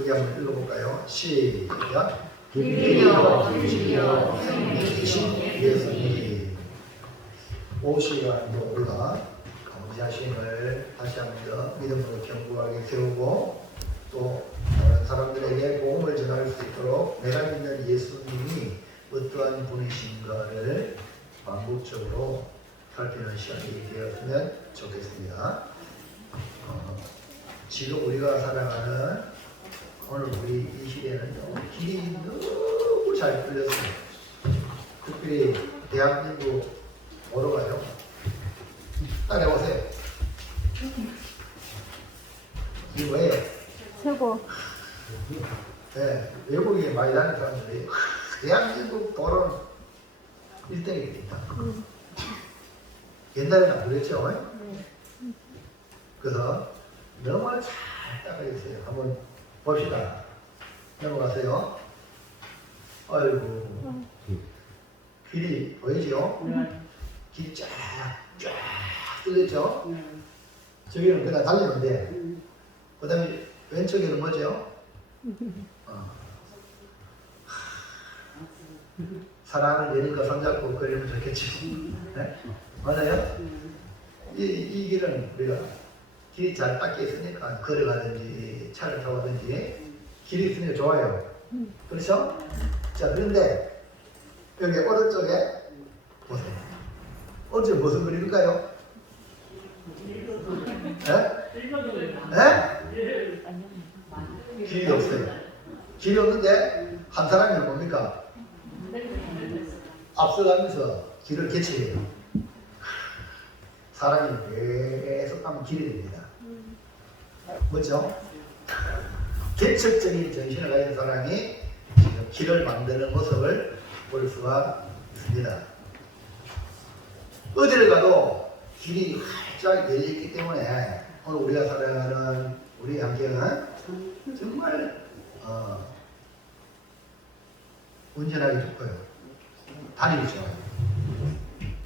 크게 한번 읽어볼까요? 시작. 길이요 길이요 생명이신 예수님. 5시간도 우리가 우리 자신을 다시 한번 믿음으로 견고하게 세우고 또 다른 사람들에게 복음을 전할 수 있도록 내가 믿는 예수님이 어떠한 분이신가를 반복적으로 살피는 시간이 되었으면 좋겠습니다. 지금 우리가 살아가는 오늘 우리 이 시대는요, 길이 너무 잘 풀렸어요. 특별히 대한민국 오러가요. 따라오세요. 이게 뭐예요? 최고. 네, 외국에 많이 다니는 사람들이 대한민국 도로는 1등입니다. 옛날에는 안 그랬죠? 그래서 너무 잘 따라있어요. 한번 봅시다. 넘어가세요. 아이고, 길이 보이죠? 길이 쫙 뚫렸죠? 저기는 그냥 달리면 돼. 그 다음에 왼쪽에는 뭐죠? 사랑하는 연인과 손잡고 걸으면 좋겠지. 네? 맞아요? 이 길은 우리가 길이 잘 닦여 있으니까 걸어가든지 차를 타고 가든지 길이 있으니까 좋아요. 그렇죠? 자, 그런데 여기 오른쪽에 보세요. 어째 무슨 그림일까요? 네? 길이 없어요. 길이 없는데 한 사람이 뭡니까? 앞서가면서 길을 개척해요. 사람이 계속 가면 길이 됩니다. 뭐죠? 개척적인 정신을 가진 사람이 지금 길을 만드는 모습을 볼 수가 있습니다. 어디를 가도 길이 활짝 열려있기 때문에 오늘 우리가 살아가는 우리 환경은 정말 운전하기 좋고요. 다니기 좋아요.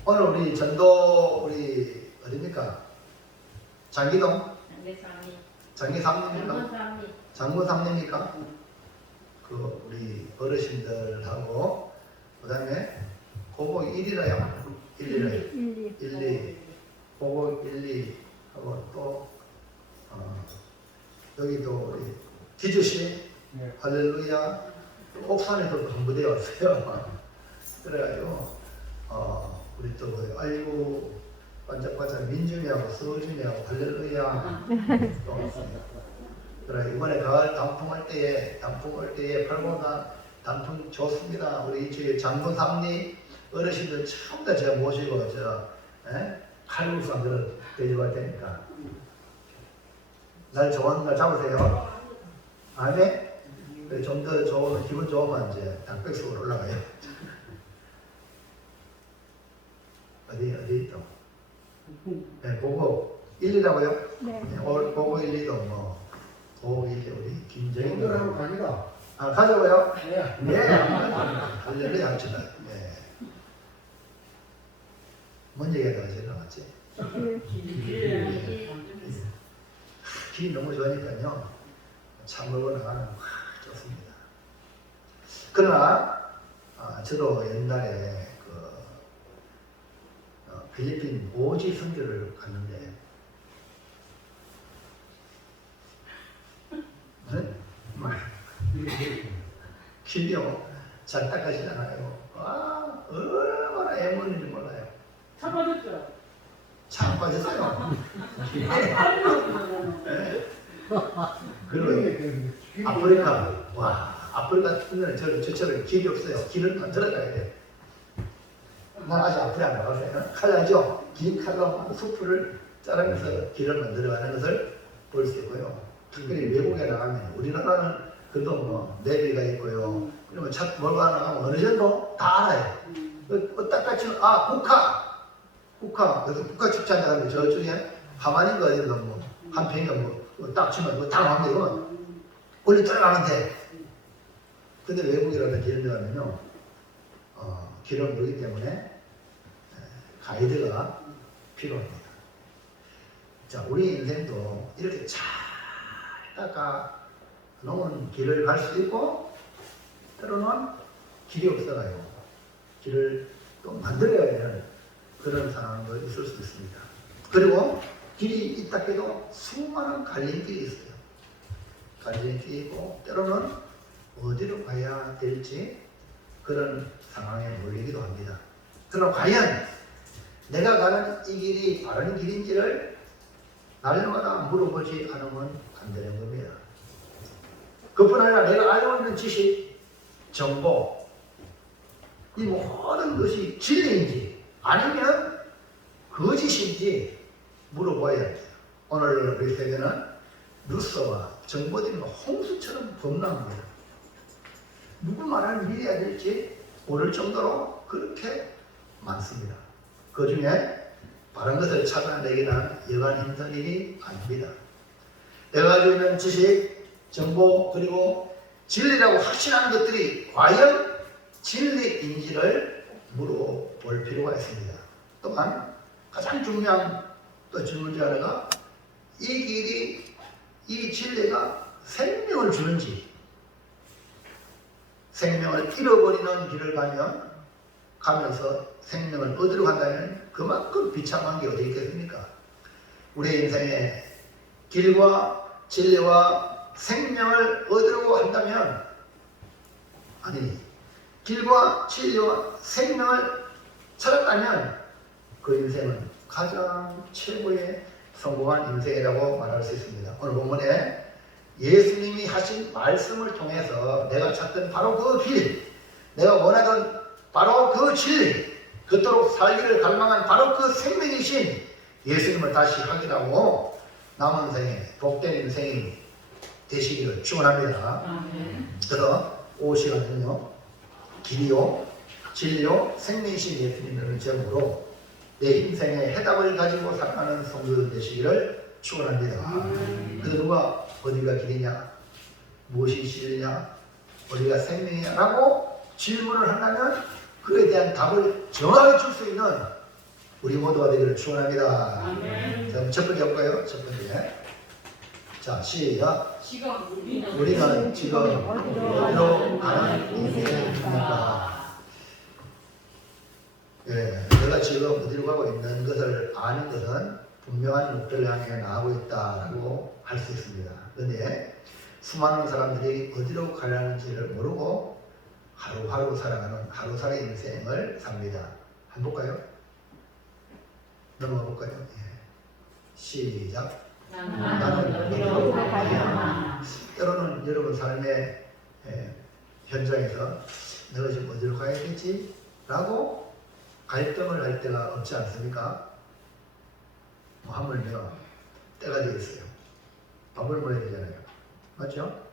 오늘 우리 전도 우리 어디입니까? 장기동? 장기삼리입니까? 장구삼리입니까? 그 우리 어르신들하고 그 다음에 고복 1이라요. 1, 2 고복 1, 2 하고 또 여기도 우리 기주시 할렐루야 옥산에도 공부되어 왔어요. 그래가지고 우리 또 아이고 반짝반짝 민준이하고 서준이하고 할렐루야 또 왔습니다. 그래 이번에 가을 단풍 올 때에 팔보다 단풍 좋습니다. 우리 저희 장군삼리 어르신들 전부 다 제가 모시고 칼국수 한 그릇 대접할 테니까 날 좋아하는 날 잡으세요. 아멘. 좀 더 좋은 기분 좋으면 이제 닭백숙으로 올라가요. 어디 또? 네, 고고 1, 2라고요? 네. 고고 1, 2도 뭐 고고 1, 2 우리 김정희 오늘하고 가기다. 가져와요? 네. 네. 할렐루야 합시다. 네. 뭔 얘기하다가 제가 나왔지? 길이 너무 좋으니까요. 차 몰고 나가는 거 좋습니다. 그러나 저도 옛날에 필리핀 오지 선교를 갔는데 길이요 잘 닦아지잖아요. 얼마나 애먹는지 몰라요. 차 빠졌죠? 차 안 빠졌어요. 네. 그리고 아프리카 아프리카 같은 데는 저처럼 길이 없어요. 길을 만들어가야 돼요. 난 아직 아프리카 안 가봤어요. 칼라죠? 긴 칼로 숲을 자르면서 길을 만들어가는 것을 볼 수 있고요. 특별히 외국에 나가면 우리나라는 그래도 뭐 내비가 있고요. 그러면 차 몰고 나가면 어느 정도 다 알아요. 딱 같이 국화 그래서 국화 축제 한다는데 저쪽에 하만인가 어디가 뭐 한평인가 딱 치면 딱 나오면 이건 원래 따라가면 돼. 근데 외국이라든지 이런 데 가면요 길을 모르기 때문에 가이드가 필요합니다. 자, 우리 인생도 이렇게 잘 닦아 놓은 길을 갈 수도 있고 때로는 길이 없어가요. 길을 또 만들어야 되는 그런 상황도 있을 수 있습니다. 그리고 길이 있다 해도 수많은 갈림길이 있어요. 갈림길이 있고 때로는 어디로 가야 될지 그런 상황에 몰리기도 합니다. 그럼 과연 내가 가는 이 길이 바른 길인지를 날마다 물어보지 않으면 안 되는 겁니다. 그뿐 아니라 내가 알고 있는 지식, 정보, 이 모든 것이 진리인지 아니면 거짓인지 물어봐야 돼요. 오늘 우리 세계는 뉴스와 정보들이 홍수처럼 범람합니다. 누구 말을 믿어야 될지 모를 정도로 그렇게 많습니다. 그 중에 바른 것을 찾아내기는 여간 힘든 일이 아닙니다. 내가 가지고 있는 지식, 정보, 그리고 진리라고 확신하는 것들이 과연 진리인지를 물어볼 필요가 있습니다. 또한 가장 중요한 또 질문 중 하나가 이 길이, 이 진리가 생명을 주는지, 생명을 잃어버리는 길을 가면서 생명을 얻으러 간다면 그만큼 비참한 게 어디 있겠습니까? 우리의 인생에 길과 진리와 생명을 얻으려고 한다면, 아니, 길과 진리와 생명을 찾았다면 그 인생은 가장 최고의 성공한 인생이라고 말할 수 있습니다. 오늘 본문에 예수님이 하신 말씀을 통해서 내가 찾던 바로 그 길, 내가 원하던 바로 그 진리, 그토록 살기를 갈망한 바로 그 생명이신 예수님을 다시 확인하고 남은 생에 복된 인생이 되시기를 축원합니다. 그래서 5시간은요, 길이요, 진리요, 생명이신 예수님을 제목으로 내 인생의 해답을 가지고 살아가는 성도들 되시기를 축원합니다. 그래서 누가 어디가 길이냐, 무엇이 진리냐, 어디가 생명이냐라고 질문을 한다면 그에 대한 답을 정확히 줄 수 있는 우리 모두가 되기를 축원합니다. 자, 첫 번째 볼까요? 첫 번째. 자, 시작. 우리는 지금 어디로 가는 인생입니까? 예, 내가 지금 어디로 가고 있는 것을 아는 것은 분명한 목표를 향해 나가고 있다고 할 수 있습니다. 그런데 수많은 사람들이 어디로 가려는지를 모르고 하루하루 살아가는 하루살이 인생을 삽니다. 한번 볼까요? 넘어가 볼까요? 예. 시작. 나는 어디로 가야 하나. 때로는 여러분 삶의 현장에서 내가 지금 어디로 가야 되지? 라고 갈등을 할 때가 없지 않습니까? 하물며 때가 되었어요. 밥을 먹어야 되잖아요. 맞죠?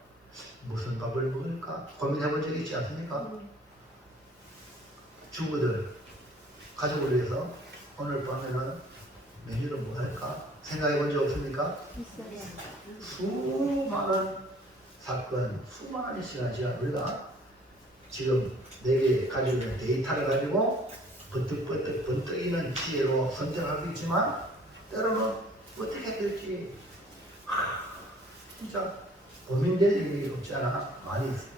무슨 밥을 먹을까? 고민해 본 적이 있지 않습니까? 주부들, 가족을 위해서 오늘 밤에는 메뉴를 뭐 할까? 생각해 본 적 없습니까? 수많은 사건, 수많은 시간 우리가 지금 내게 가지고 있는 데이터를 가지고 번뜩번뜩 번뜩이는 지혜로 선정하고 있지만 때로는 어떻게 될지 진짜 고민될 일이 없지 않아 많이 있어요.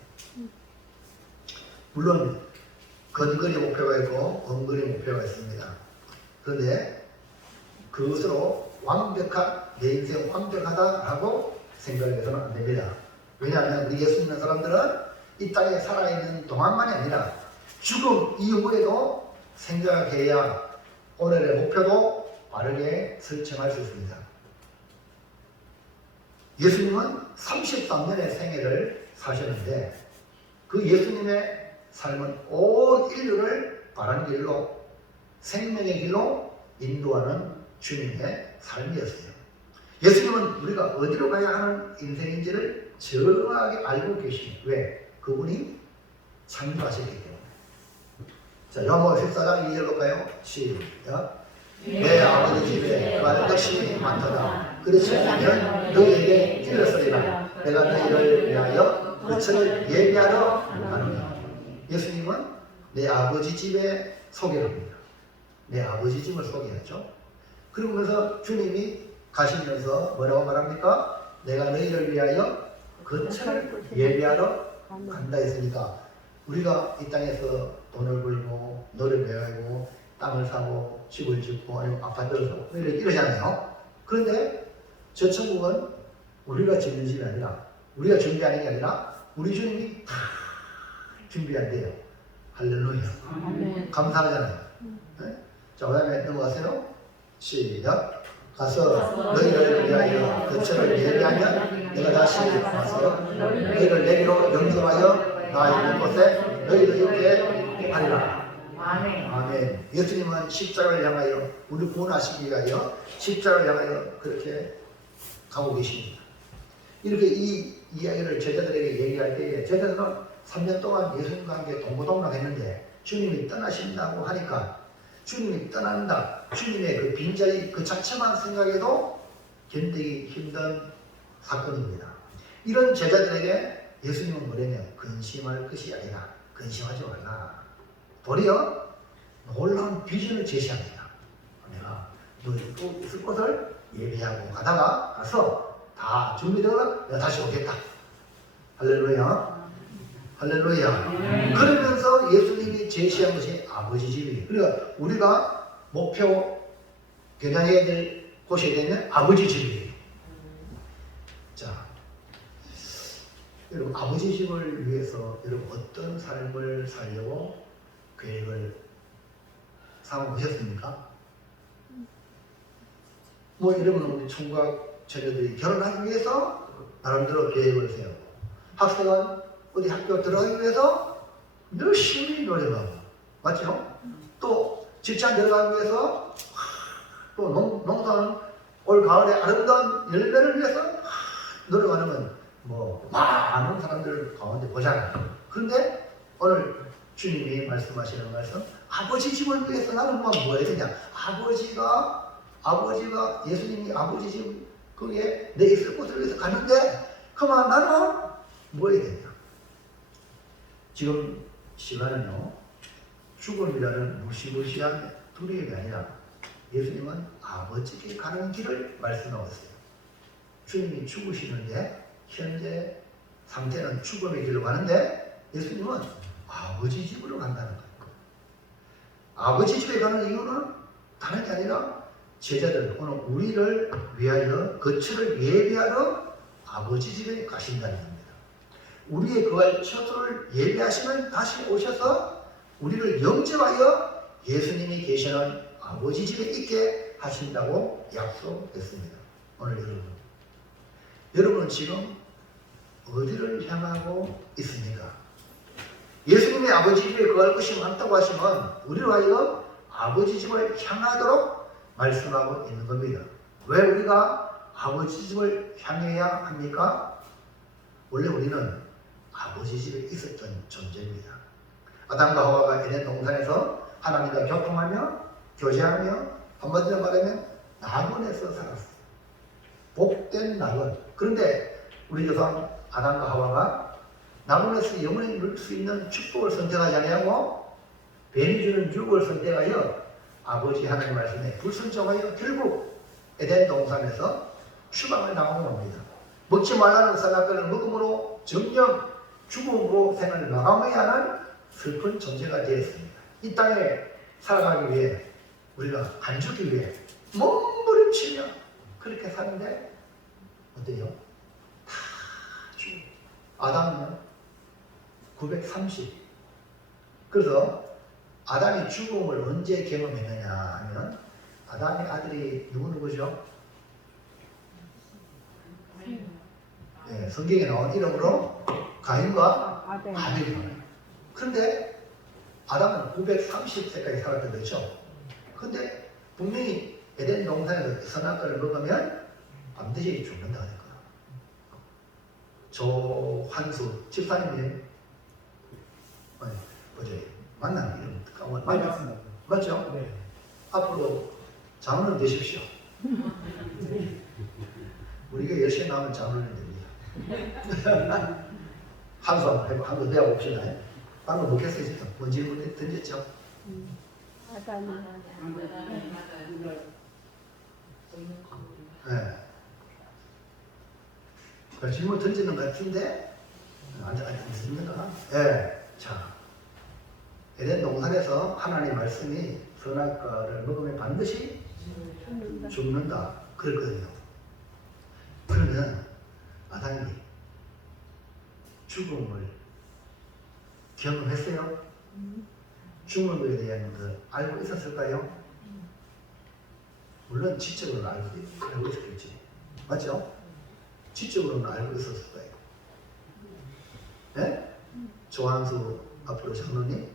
물론 근거리 목표가 있고 원거리 목표가 있습니다. 그런데 그것으로 완벽한 내 인생 완벽하다라고 생각해서는 안 됩니다. 왜냐하면 우리 예수 믿는 사람들은 이 땅에 살아있는 동안만이 아니라 죽음 이후에도 생각해야 오늘의 목표도 바르게 설정할 수 있습니다. 예수님은 33년의 생애를 사셨는데 그 예수님의 삶은 온 인류를 바른 길로 생명의 길로 인도하는 주님의 삶이었어요. 예수님은 우리가 어디로 가야 하는 인생인지를 정확하게 알고 계신 왜? 그분이 창조하셨기 때문에. 자, 요한복음 14장 2절 볼까요? 시작. 내 아버지 집에 갈 것이 많도다. 그렇지 않으면 너희에게 일렀으리라. 내가 너희를 위하여 그처를 예비하러 가노니. 예수님은 내 아버지 집에 소개합니다. 내 아버지 집을 소개하죠. 그러면서 주님이 가시면서 뭐라고 말합니까? 내가 너희를 위하여 거처를 예비하러 간다 했으니까 우리가 이 땅에서 돈을 벌고 노래 배우고 땅을 사고 집을 짓고 아니면 아파트를 사고 이러잖아요. 그런데 저 천국은 우리가 짓는 집이 아니라 우리가 준비하는 게 아니라 우리 주님이 다 준비한대요. 할렐루야. 감사하잖아요. 네? 자, 그 다음에 넘어가세요. 시작. 가서 너희를 위하여 거처를 예비하면 내가 다시 와서 너희를 내리로 영접하여 나의 있는 곳에 너희를 있게 하리라. 아멘. 예수님은 십자가를 향하여 우리 구원하시기 위하여 십자가를 향하여 그렇게 가고 계십니다. 이렇게 이 이야기를 제자들에게 얘기할 때에 제자들은 3년 동안 예수님과 함께 동고동락했는데 주님이 떠나신다고 하니까 주님이 떠난다, 주님의 그 빈자리 그 자체만 생각해도 견디기 힘든 사건입니다. 이런 제자들에게 예수님은 뭐냐면 근심할 것이 아니라 근심하지 말라. 도리어 놀라운 비전을 제시합니다. 내가 너희 또 있을 곳을 예비하고 가서 다 준비되면 내가 다시 오겠다. 할렐루야. 할렐루야. 그러면서 예수님이 제시한 것이 아버지 집이에요. 그러니까 우리가 목표 겨냥해야 될 곳이 되면 아버지 집이에요. 자, 여러분 아버지 집을 위해서 여러분 어떤 삶을 살려고 계획을 삼으셨습니까? 뭐 여러분 우리 총각 자녀들이 결혼하기 위해서 나름대로 계획을 세우고 학생은 어디 학교 들어가기 위해서 열심히 노력하고 맞죠? 또 직장 들어가기 위해서 또 농사는 올 가을에 아름다운 열매를 위해서 노력하는 건 뭐 많은 사람들 가운데 보잖아요. 그런데 오늘 주님이 말씀하시는 말씀 아버지 집을 위해서 나는 뭐 해야 되냐? 아버지가 예수님이 아버지 집 거기에 내 있을 곳을 위해서 가는데 그만 나는 뭐 해야 되냐? 지금 시간은요 죽음이라는 무시무시한 두려움이 아니라 예수님은 아버지께 가는 길을 말씀하고 있어요. 주님이 죽으시는데 현재 상태는 죽음의 길로 가는데 예수님은 아버지 집으로 간다는 거예요. 아버지 집에 가는 이유는 다른 게 아니라 제자들 오늘 우리를 위하여 거처를 예비하러 아버지 집에 가신다는 겁니다. 우리의 거할 처소를 예비하시면 다시 오셔서 우리를 영접하여 예수님이 계시는 아버지 집에 있게 하신다고 약속했습니다. 오늘 여러분은 지금 어디를 향하고 있습니까? 예수님의 아버지 집에 거할 것이 많다고 하시면 우리로 하여금 아버지 집을 향하도록 말씀하고 있는 겁니다. 왜 우리가 아버지 집을 향해야 합니까? 원래 우리는 아버지 집에 있었던 존재입니다. 아담과 하와가 에덴 동산에서 하나님과 교통하며 교제하며 한마디로 말하면 낙원에서 살았어요. 복된 낙원. 그런데 우리 조상 아담과 하와가 낙원에서 영원히 누릴 수 있는 축복을 선택하지 아니하고 뱀이 주는 유혹을 선택하여 아버지 하나님 말씀에 불순종하여 결국 에덴 동산에서 추방을 당하고 옵니다. 먹지 말라는 선악과를 먹음으로 정령 죽음으로 생을 마감해야 하는 슬픈 존재가 되었습니다. 이 땅에 살아가기 위해 우리가 안 죽기 위해 몸부림치며 그렇게 사는데 어때요? 다 죽어요. 아담은 930. 그래서 아담이 죽음을 언제 경험했느냐 하면 아담의 아들이 누구죠? 네, 성경에 나온 이름으로 가인과 아벨이 나와요. 그런데 아담은 930세까지 살았던 거죠. 근데 분명히 에덴 동산에서 선악과를 먹으면 반드시 죽는다 그랬거든. 조환수 집사님이 어제 만나는 이름 까먹었나요? 맞죠? 네. 앞으로 장로님 되십시오. 우리가 열심히 나오면 장로님 됩니다. 한수 한번 배워봅시다. 방금 먹겠어요, 진짜. 뭔지 던졌죠? 네. 질문 던지는 것 같은데 안 던집니까? 예. 자, 에덴 동산에서 하나님 말씀이 선악과를 먹으면 반드시 죽는다 그랬거든요. 그러면 아담이 죽음을 경험했어요? 죽음에 대한 걸 알고 있었을까요? 물론 지적으로는 알고 있었겠지. 맞죠? 지적으로는 알고 있었을 거예요. 네? 조한수 앞으로 장로님?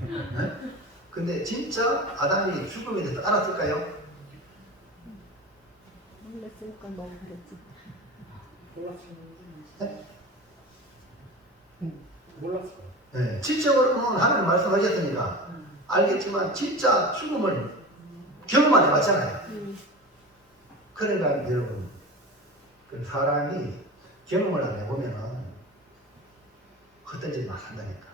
네? 근데 진짜 아담이 죽음에 대해서 알았을까요? 몰랐으니까 너무 그랬지. 네? 몰랐어. 네. 지적으로는 하나님 말씀하셨으니까 알겠지만 진짜 죽음을 경험 안 해봤잖아요. 그러니까 여러분 그 사람이 경험을 안 해보면 헛된 짓만 한다니까.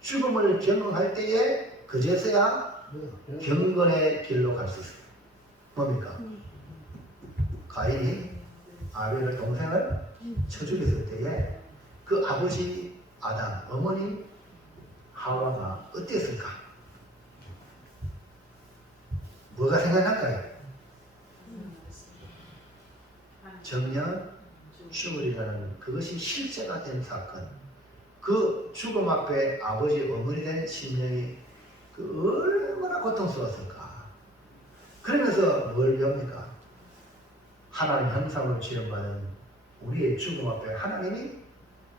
죽음을 경험할 때에 그제서야 경건의 길로 갈 수 있어요. 뭡니까? 가인이 아벨의 동생을 쳐 죽였을 때에 그 아버지 아담, 어머니 하와가 어땠을까? 뭐가 생각날까요? 정년 죽으리라는 그것이 실제가 된 사건. 그 죽음 앞에 아버지, 어머니 된 심령이 그 얼마나 고통스러웠을까. 그러면서 뭘 배웁니까? 하나님 형상으로 지음받은 우리의 죽음 앞에 하나님이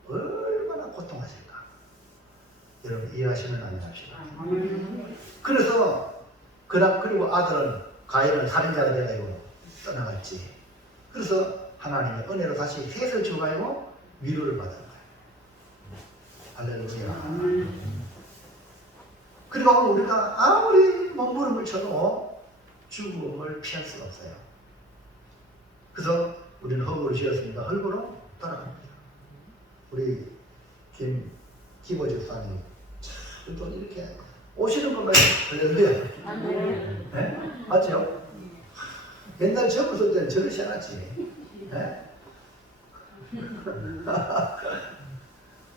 얼마나 고통하실까. 여러분 이해하시면 안 합시다. 그래서 그리고 아들은 가인은 살인자가 되어가지고 떠나갔지. 그래서 하나님의 은혜로 다시 셋을 주어가지고 위로를 받은 거예요. 할렐루야. 그리고 우리가 아무리 몸부림을 쳐도 죽음을 피할 수가 없어요. 그래서 우리는 흙으로 지었으니까 흙으로 돌아갑니다. 우리 김기보 집사님 또 이렇게 오시는 것만 할렐루야. 네? 맞죠? 옛날 젊었을 때는 저러지 않았지. 네?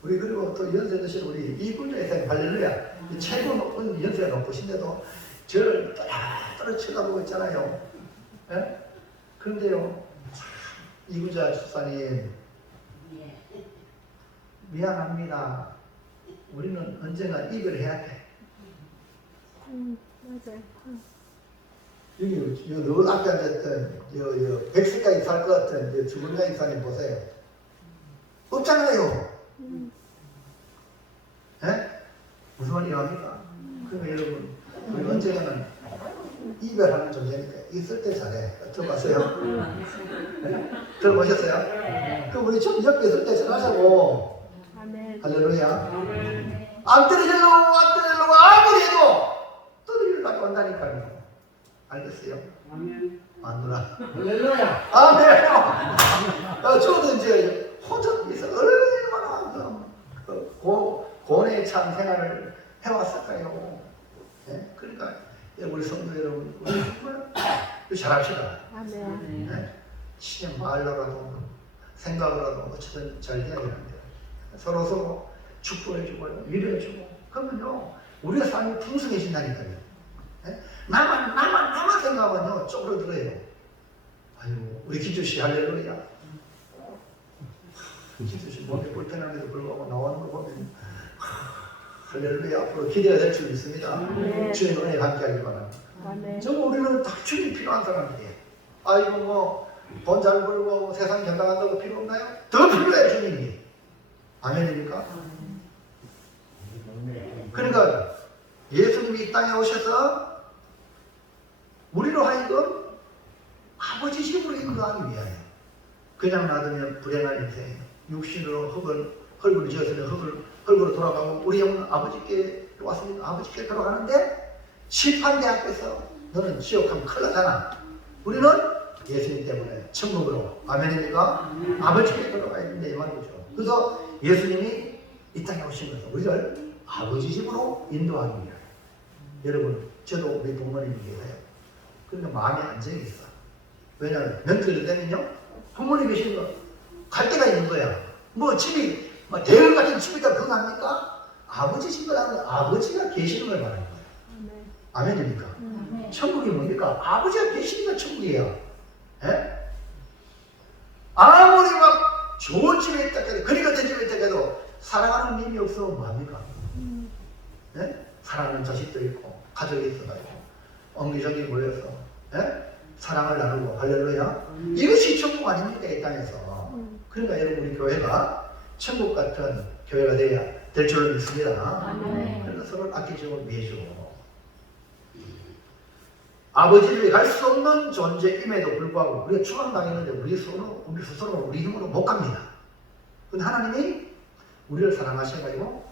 우리 그리고 또 연세 드신 우리 이분의 생 할렐루야. 최고 높은 연세가 높으신데도 저를 따라 쳐다보고 있잖아요. 네? 그런데요, 이구자 집사님 미안합니다. 우리는 언젠가 이별해야 돼. 맞아요. 여기 너 앞에 앉았던 100세까지 살 것 같은 주근자 이사님 보세요. 없잖아요. 예? 무슨 말이 합니까? 그러면 여러분 우리 언젠가는 이별하는 존재니까 있을 때 잘해. 들어봤어요? 네? 들어보셨어요? 그럼 우리 좀 옆에 있을 때 잘하자고. 아멘. 할렐루야. 안 때리려고 아무리 해도 떠들려고 한다니까요. 알겠어요? 안 누나. 할렐루야. 아멘. 저도 이제 혼자 있어 얼마나 고뇌에 찬 생활을 해왔을까요? 네? 그러니까 우리 성도 여러분, 우리 정말 잘합시다. 아멘. 네? 신의 말로라도 생각으로라도 어쨌든 잘 돼야 되는데 서로 축복해주고 위로해주고 그러면요 우리의 삶이 풍성해진다니까요. 네? 나만 생각하면요 쪼그러들어요. 아유 우리 기주씨 할렐루야. 기주씨 몸이 불편함에도 불구하고 나오는 거 보면 할렐루야. 앞으로 기대가 될 줄 믿습니다. 주의 은혜 함께하길 바랍니다. 아멘. 정말 우리는 다 주님 필요한 사람이에요. 아이고 뭐 돈 잘 벌고 세상 잘 나간다고 필요 없나요? 더 필요해 주님이. 아멘입니까? 그러니까 예수님이 이 땅에 오셔서 우리로 하여금 아버지 집으로 인도하기 위하여 그냥 놔두면 불행한 인생 육신으로 흙을 지었으니 흙으로 돌아가고 우리 영은 아버지께 왔으니까 아버지께 돌아가는데 심판대 앞에서 너는 지옥 가면 큰일 나잖아. 우리는 예수님 때문에 천국으로 아멘입니까? 아버지께 돌아가야 된다 이 말이죠. 그래서 예수님이 이 땅에 오시면서 우리를 아버지 집으로 인도하기 위하여 여러분 저도 우리 부모님이 계세요. 그러니까 마음에 안정이 있어. 왜냐하면 명절이 되면요 부모님 계시는 거 갈 데가 있는 거야. 뭐 집이 뭐 대열 같은 집이다 그거 합니까? 아버지 집을 하는 아버지가 계시는 걸 말하는 거예요. 네. 아멘입니까? 천국이 뭡니까? 아버지가 계시니까 천국이에요. 예? 아무리 막 좋은 집에 있다 해도 그리 같은 집에 있다 해도 사랑하는 님이 없으면 뭐합니까? 예? 사랑하는 자식도 있고 가족이 있어가지고 옹기종기 모여서 예? 사랑을 나누고 할렐루야. 이것이 천국 아닙니까? 이 땅에서. 그러니까 여러분 우리 교회가 천국 같은 교회가 될 줄로 믿습니다. 그래서 서로 아끼고 위해주고 아버지 집에 갈 수 없는 존재임에도 불구하고 우리가 추방당했는데 우리 스스로 우리 힘으로 못 갑니다. 근데 하나님이 우리를 사랑하셔가지고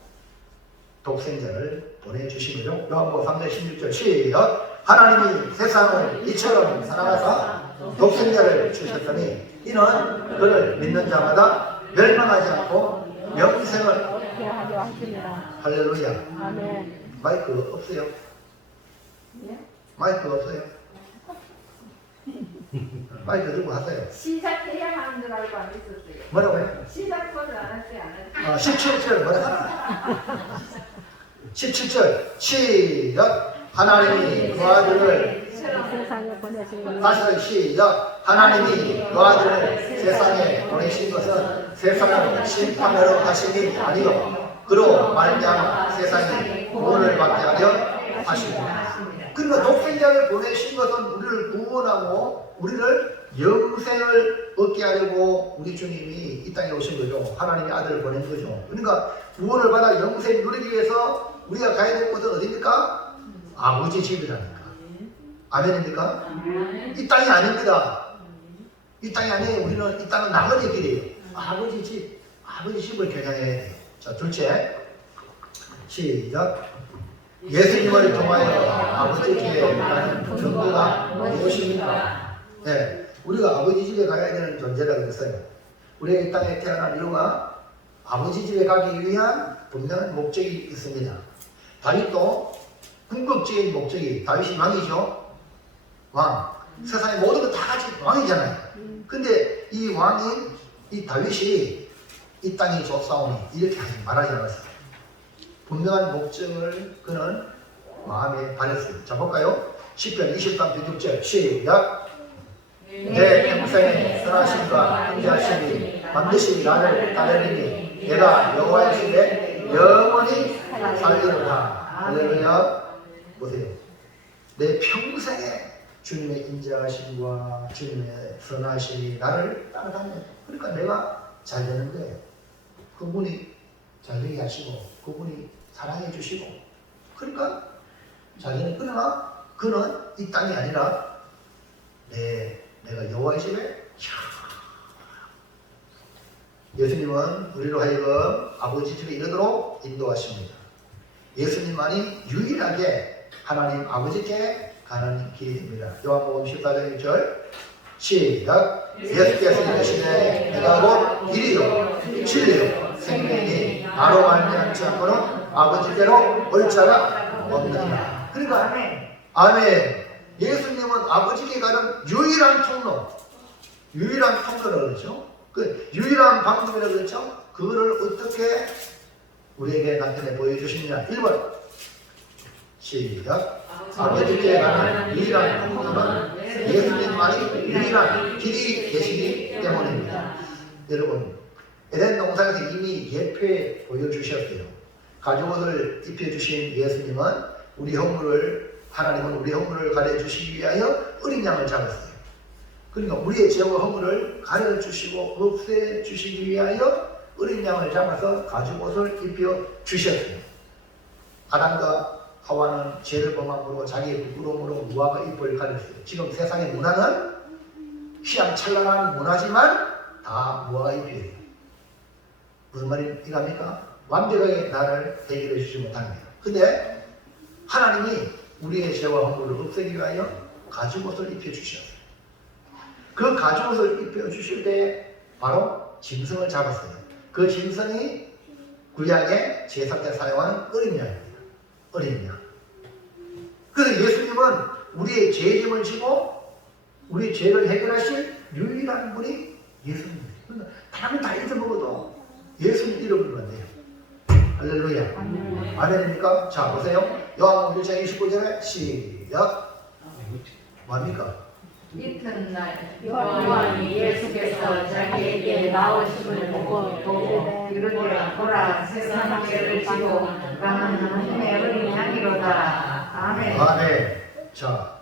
독생자를 보내주신 거죠. 요한복음 3장 16절 시작. 하나님이 세상을 이처럼 사랑하사 독생자를 주셨더니 이는 그를 믿는 자마다 멸망하지 않고 영생을 하려 하십니다. 할렐루야. 아멘. 마이크 없어요? 예? 마이크 없어요? 마이크 들고 하세요. 시작해야 하는 줄 알고 안 했었어요. 뭐라고요? 시작을 안 했어요. 안 했어요. 17절 뭐라? 17절 시작. 하나님이 그 아들을 세상에 보내신 다시 시작. 하나님이 그 아들을 세상에 보내신 것은 세상을 심판하러 하심이 아니요 그로 말미암아 세상이 구원을 받게 하려 하십니다. 그러니까 독생자를 보내신 것은 우리를 구원하고 우리를 영생을 얻게 하려고 우리 주님이 이 땅에 오신 거죠. 하나님의 아들을 보낸 거죠. 그러니까 구원을 받아 영생 누리기 위해서 우리가 가야 될 곳은 어디입니까? 아버지 집이라니까. 아멘입니까? 이 땅이 아닙니다. 이 땅이 아니에요. 우리는 이 땅은 나머지 길이에요. 아버지 집을 겨냥해야 돼요. 자, 둘째 시작. 예수님을 통하여 아버지께 가는 전부가 무엇입니까? 네, 우리가 아버지 집에 가야 되는 존재라고 했어요. 우리가 이 땅에 태어난 이유가 아버지 집에 가기 위한 분명한 목적이 있습니다. 다윗도 궁극적인 목적이 다윗이 왕이죠. 왕. 세상의 모든 것 다 같이 왕이잖아요. 근데 이 왕이 이 다윗이 이 땅이 좋사오니 이렇게 말하지 않았어요. 분명한 목적을 그는 마음에 발했어요. 자 볼까요? 10편 23편 6절 시작. 내 평생에 선하심과 인자하심이 반드시 나를 따르리니 내가 여호와의 집에 영원히 살리로다. 할렐루야. 보세요. 내 평생에 주님의 인자하심과 주님의 선하심이 나를 따라다녀요. 그러니까 내가 잘 되는 거예요. 그분이 잘 되게 하시고 그분이 사랑해 주시고 그러니까 자기는 그러나 그는 이 땅이 아니라 내가 여호와의 집에 예수님은 우리로 하여금 아버지 집에 이르도록 인도하십니다. 예수님만이 유일하게 하나님 아버지께 가는 길입니다. 요한복음 14장 1절 시작. 예수께서 이르시되 내가 곧 길이요 진리요 생명이니 나로 말미암지 않고는 아버지께로 올 자가 없느니라. 그러니까 아멘. 예수님은 아버지께 가는 유일한 통로라고 그러죠. 그 유일한 방법이라고 그랬죠. 그거를 어떻게 우리에게 나타내 보여주시느냐. 1번 시작. 아버지께 가는 유일한 통로는 예수님만이 유일한 길이 되시기 때문입니다. 여러분 에덴 동산에서 이미 예표에 보여주셨어요. 가죽옷을 입혀주신 예수님은 하나님은 우리 허물을 가려주시기 위하여 어린 양을 잡았어요. 그러니까 우리의 죄와 허물을 가려주시고 없애주시기 위하여 어린 양을 잡아서 가죽옷을 입혀주셨어요. 아담과 하와는 죄를 범함으로 자기의 부끄러움으로 무화과 잎을 가렸어요. 지금 세상의 문화는 휘황찬란한 문화지만 다 무화과 잎이에요. 무슨 말입니까? 완벽하게 나를 해결해 주지 못합니다. 근데 하나님이 우리의 죄와 허물을 없애기 위하여 가죽옷을 입혀주셨어요. 그 가죽옷을 입혀주실 때 바로 짐승을 잡았어요. 그 짐승이 구약의 제사 때 사용하는 어린 양입니다. 어린 양. 그래서 예수님은 우리의 죄짐을 지고 우리의 죄를 해결하실 유일한 분이 예수님. 그러니까 다른 다 잊어먹어도 예수님 잃어버리면 안 돼요. 할렐루야. 아멘입니까? 자, 보세요. 요한복음 1장 29절에 시작. 뭡니까? 이튿날 요한이 예수께서 자기에게 나오심을 보고 이르기를 보라 세상 죄를 지고 나는 하나님의 어린 양이로다. 아멘. 아멘. 자,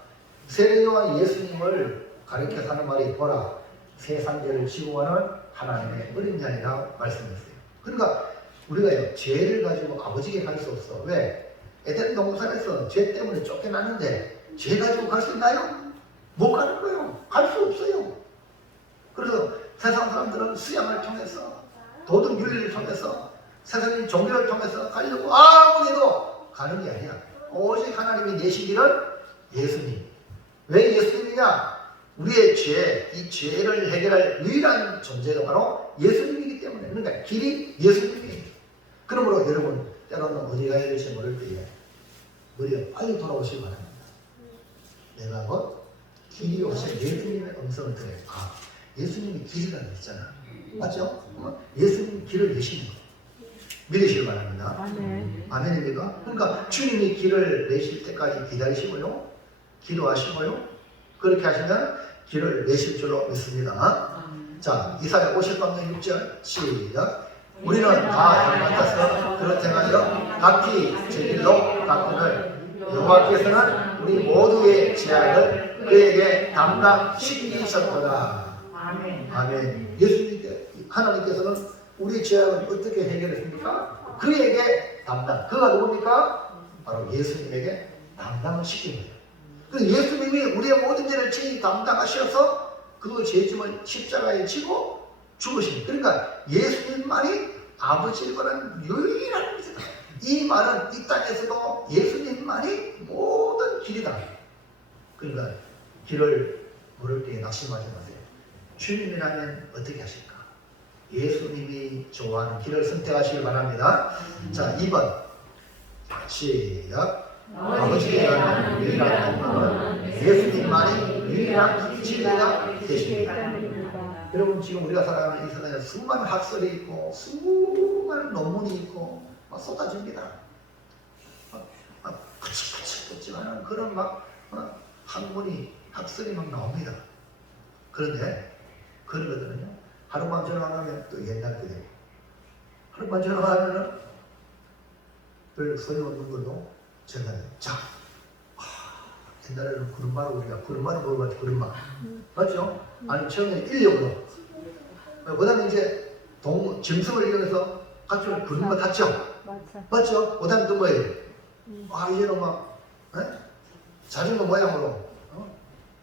세례 요한 예수님을 가르쳐서 하는 말이 보라 세상 죄를 지고 가는 하나님의 어린 양이라 말씀했어요. 그러니까 우리가요 죄를 가지고 아버지에게 갈 수 없어. 왜? 에덴 동산에서 죄 때문에 쫓겨났는데 죄 가지고 갈 수 있나요? 못 가는 거예요. 갈 수 없어요. 그래서 세상 사람들은 수양을 통해서 도덕 윤리를 통해서 세상의 종교를 통해서 가려고 아무리 해도 가는 게 아니야. 오직 하나님이 내신 길은 예수님. 왜 예수님이냐? 우리의 죄, 이 죄를 해결할 유일한 존재가 바로 예수님이기 때문에. 그러니까 길이 예수님이에요. 그러므로 여러분 때로는 어디 가야 될지 모를 때에 우리가 빨리 돌아오시기 바랍니다. 내가 뭐 길이 오신 예수님의 음성을 들어요. 아, 예수님이 길이라 그랬잖아. 맞죠? 예수님이 길을 내시는 거예요. 믿으시기 바랍니다. 아멘. 아멘입니까? 그러니까 주님이 길을 내실 때까지 기다리시고요. 기도하시고요. 그렇게 하시면 길을 내실 줄로 믿습니다. 자, 이사야 50장 6절 시작. 우리는 다 닮았다서 그렇게 하여 각기 제 길로 가거늘 여호와께서는 우리 모두의 죄악을 그에게 담당시키셨도다. 아멘. 아멘. 예수님께 하나님께서는 우리 죄악을 어떻게 해결했습니까? 그에게 담당. 그가 누굽니까? 바로 예수님에게 담당을 시킨 거예요. 그래서 예수님이 우리의 모든 죄를 친히 담당하셔서 그 죄짐을 십자가에 지고 죽으신 거예요. 그러니까 예수님만이 아버지를 거는 유일한 것이다. 이 말은 이 땅에서도 예수님만이 모든 길이다. 그러니까 길을 물을 때에 낙심하지 마세요. 주님이라면 어떻게 하실까? 예수님이 좋아하는 길을 선택하시길 바랍니다. 자, 2번 시작. 아버지께 가는 유일한 통로는 예수님만이 유일한 진리가 되십니다. 여러분 지금 우리가 살아가는 이 세상에 수많은 학설이 있고 수많은 논문이 있고 막 쏟아집니다. 막 거칠거칠하는 그런 막 학문이 학설이 막 나옵니다. 그런데 그런 것들은요 하루만 전화하면 또 옛날 게 되고 하루만 전화하면은 별 소용없는 걸로 전화해요. 자, 옛날에는 구름마를 우리가 구름마를 먹어가지고 구름마 맞죠? 아니 처음에 인력으로 그 다음에 이제 짐승을 이용해서 가축을 구름마 탔죠? 맞죠? 그 다음에 또 뭐예요? 이제는 막 자전거 모양으로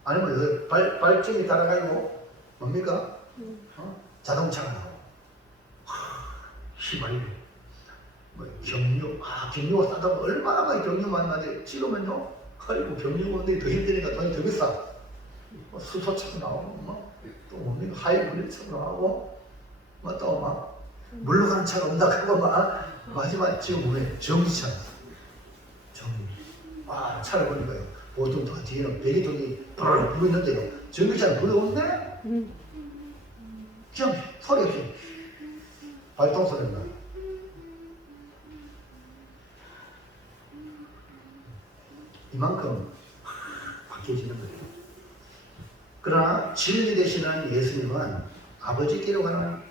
아니면 발전이 따라가지고 뭡니까? 자동차가 나오고 휘발유 뭐 경유 경유가 싸다고 얼마나 많이 경유 만나는데 지금은요 아이고 경유 오는데 더 힘드니까 돈이 더 비싸 수소차도 나오고 또 뭡니까 하이브리드차도 나오고 또 막 물로 가는 차가 온다 하고 막 마지막 지금 보면 전기차 전기 차를 보니까요 보통 더 뒤에는 배기통이 불을 불고 있는데요 전기차는 불이 없네 그냥 소리 없이 발동 소리가 나요. 이만큼 바뀌어지는 거예요. 그러나 진리 되시는 예수님은 아버지께로 가는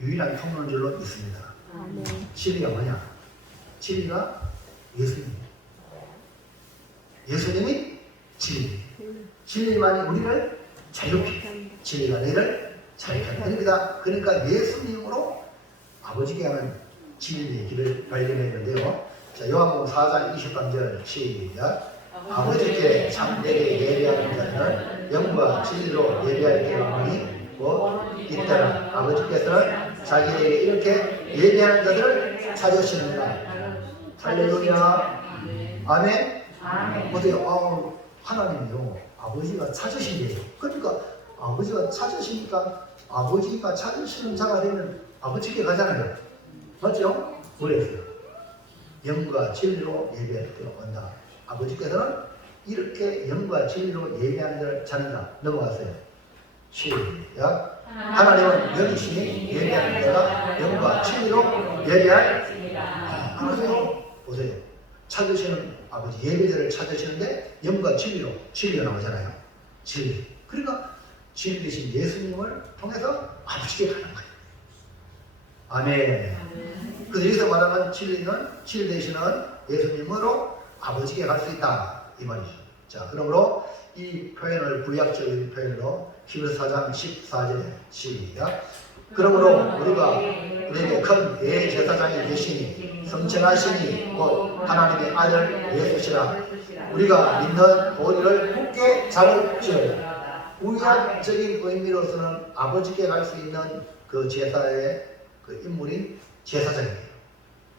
유일한 통로인 줄로 믿습니다. 진리가 뭐냐? 진리가 예수님이에요. 예수님이 진리. 진리만이 우리를 자유케 진리가 너희를 자유케 합니다. 그러니까 예수님으로 아버지께 가는 진리의 길을 발견했는데요. 자, 요한복음 4장 23절 시작. 아버지께 참되게 예배하는 자는 영과 진리로 예배할 때만이 곧 이때라. 아버지께서는 자기에게 이렇게 예배하는 자들을 찾으시는가. 할렐루야. 아멘. 보세요. 하나님이요. 아버지가 찾으신대요. 그러니까 아버지가 찾으시니까 아버지가 찾으시는 자가 되면 아버지께 가잖아요. 맞죠? 그랬어요. 영과 진리로 예배할 때로 온다. 아버지께서는 이렇게 영과 진리로 예배하는 자를 찾는다. 넘어갔어요. 시작. 하나님은 영이시니 예배하는 자가 영과 진리로 예배할. 그러세요. 보세요. 찾으시는 아버지 예배자를 찾으시는데 영과 진리로, 진리가 나오잖아요. 진리. 그러니까 진리 되신 예수님을 통해서 아버지께 가는 거예요. 아멘. 그래서 여기서 말하는 진리는 진리 되시는 예수님으로 아버지께 갈 수 있다 이 말이죠. 자, 그러므로 이 표현을 구약적인 표현으로 히브리서 4장 14절에 시작. 그러므로 우리에게 큰 대제사장이 계시니 성천하시니 곧 하나님의 아들 예수시라. 우리가 믿는 도리를 굳게 잡을지어다. 구약적인 의미로서는 아버지께 갈 수 있는 그 제사의 그 인물이 제사장이에요.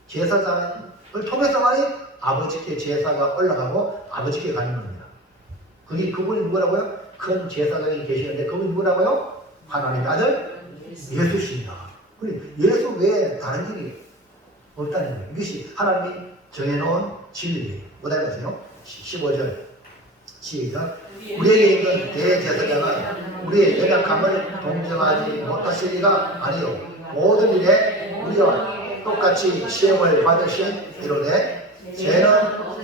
제사장을 통해서만이 아버지께 제사가 올라가고 아버지께 가는 겁니다. 그분이 누구라고요? 큰 제사장이 계시는데 그분이 누구라고요? 하나님의 아들 예수십니다. 예수 외에 다른 길이 없다는 거예요. 이것이 하나님이 정해놓은 진리예요. 뭐다 보세요. 15절 시작. 우리에게 있는 대제사장은 우리의 연약함을 동정하지 못하실 리가 아니요 모든 일에 우리와 똑같이 시험을 받으신 이로되 죄는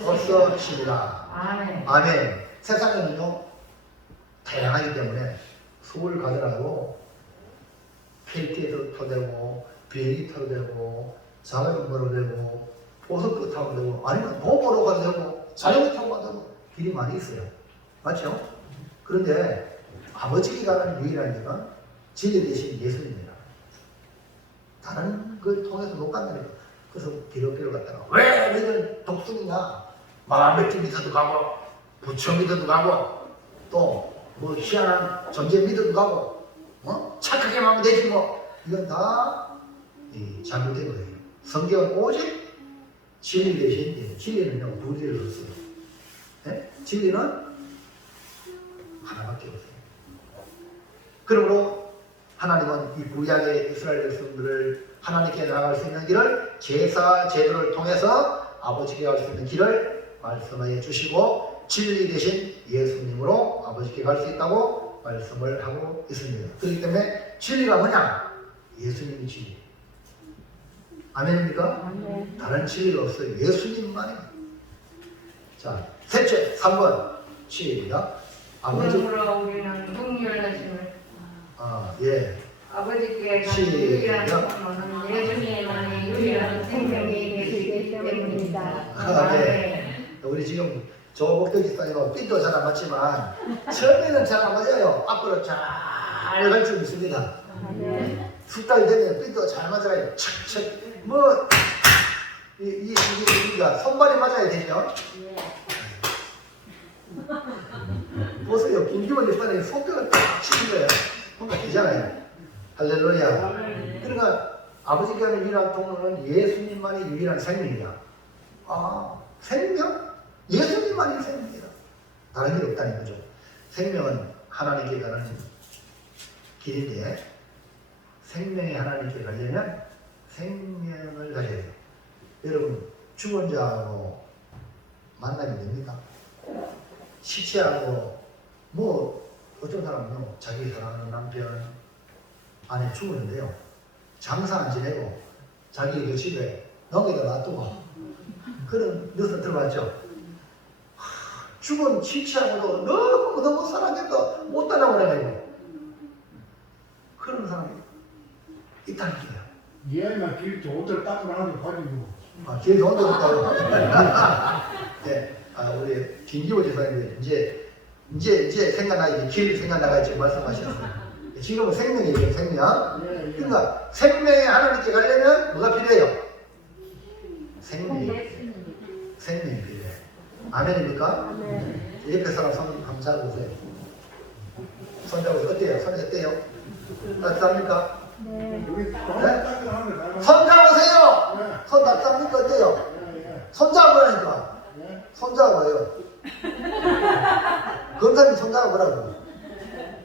없으시리라. 아멘. 세상에는요 다양하기 때문에 서울 가더라도 KT에도 타도 비행기 타도 되고 자전거로 되고 고속도 타고 되고 아니면 도보로 가도 되고 자전거 타고 가도 되고 길이 많이 있어요. 맞죠? 그런데 아버지께 가는 유일한 길은 진리 되신 예수님입니다. 다른 걸 통해서 못 간다는 거. 그래서 기독교를 갖다가 왜 너희들 독수리냐? 마음백지 믿어도 가고 부처 믿어도 가고 또 뭐 희한한 존재 믿어도 가고 착하게 하면 되지 뭐. 이건 다 잘못된 거예요. 성경은 오직 진리 대신 진리는요 두 개를 썼어요. 네? 진리는 하나밖에 없어요. 그러므로 하나님은 이 구약의 이스라엘 백성들을 하나님께 나아갈 수 있는 길을 제사 제도를 통해서 아버지께 갈 수 있는 길을 말씀해 주시고 진리 대신 예수님으로 아버지께 갈 수 있다고 말씀을 하고 있습니다. 그렇기 때문에 진리가 뭐냐? 예수님이 진리. 아멘입니까? 아멘. 다른 진리가 없어요. 예수님만이. 자, 셋째 3번 시작. 아버지. 그러므로 우리는 동일하심을 예. 아버지께 가는 유일한 통로는 예수님만이 유일한 생명이 계시기 때문이다. 아멘. 우리 지금 조목덕이 쌓이고 삔도 잘 안 맞지만 처음에는 잘 안 맞아요. 앞으로 잘 갈 줄 믿습니다. 아멘. 숙달이 되면 삔도 잘 맞아요. 척척 뭐 이게 손발이 맞아야 되죠. 보세요. 김기원 집사님이 손뼉을 딱 치는 거예요. 뭔가 되잖아요. 할렐루야. 그러니까 아버지께 하는 유일한 통로는 예수님만이 유일한 생명이다. 생명? 예수님만이 생명이다. 다른 길 없다는 거죠. 생명은 하나님께 가는 길인데 생명의 하나님께 가려면 생명을 가져야 돼요. 여러분 죽은 자하고 만나게 됩니까? 시체하고 뭐 어떤 사람은요 자기 사랑하는 남편 아내 죽었는데요 장사 안 지내고 자기 그 집에 넘겨다 놔두고 그런 뉴스 들어봤죠? 죽은 시체하고도 너무 사랑해서 못 따라오라고 그런 사람이 있다는 거예요. 얘가 길 좋은데 따뜻하게 가지고. 길 좋은 데도 있다고. 네, 우리 김기호 지사님 이제 생각나기 길 생각나가 지금 말씀하셨어요. 지금은 생명이에요, 생명. 그러니까 생명의 하나님께 가려면 뭐가 필요해요? 생명이 필요해요. 아멘입니까? 아멘. 옆에 사람 손 한번 잡아보세요. 손 잡아보세요. 어때요? 손이 어때요? 따뜻합니까? 네. 여기 따뜻하게 손 잡으세요! 네. 손 따뜻합니까? 어때요? 예. 손 잡으라니까. 예. 손 잡아요. 검사님 손 잡아보라고.